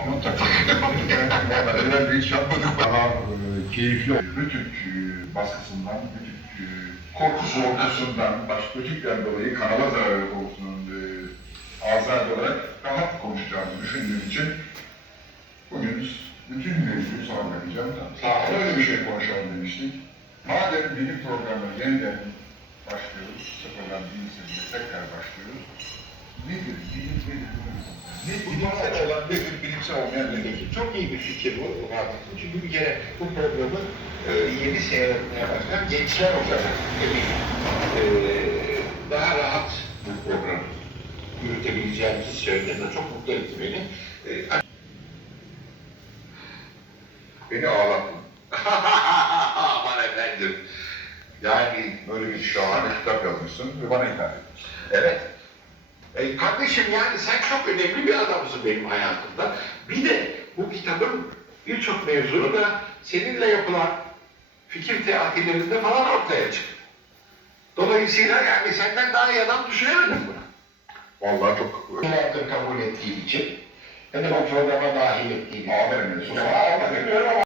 Afyon takımı. Öyle bir iş yapmadık. Daha e, keyifli. Rütük e, baskısından, Rütük e, korkusu ordusundan, başka Rütük'ten dolayı kanala zararı korkusunun e, azade olarak rahat konuşacağımı düşündüğüm için bugün bütün mevzuyu sormayacağım da. Sağ öyle bir şey konuşalım demiştik. Madem bilim programına yeniden başlıyoruz, sıfırdan sezine tekrar başlıyoruz. Nedir? Bilimsel olan nedir, bilimsel olmayan? Peki, çok iyi bir fikir bu Fatih'in. Çünkü bir kere bu programı e, yeni seyretmeye başlayan gençler olarak eminim. E, daha rahat bu programı yürütebileceğimizi söylediğinde çok mutlu etti beni. E, Beni ağlattın. Aman efendim. Yani böyle bir şahane kitap yazmışsın ve bana ithaf etmişsin. Evet. E, kardeşim yani sen çok önemli bir adamsın benim hayatımda. Bir de bu kitabın birçok mevzunu da seninle yapılan fikir teatilerinde falan ortaya çıktı. Dolayısıyla yani senden daha iyi adam düşünemedim bunu. Vallahi çok Yıllardır kabul ettiği için, beni bu programa dahil ettiği için. Aferin.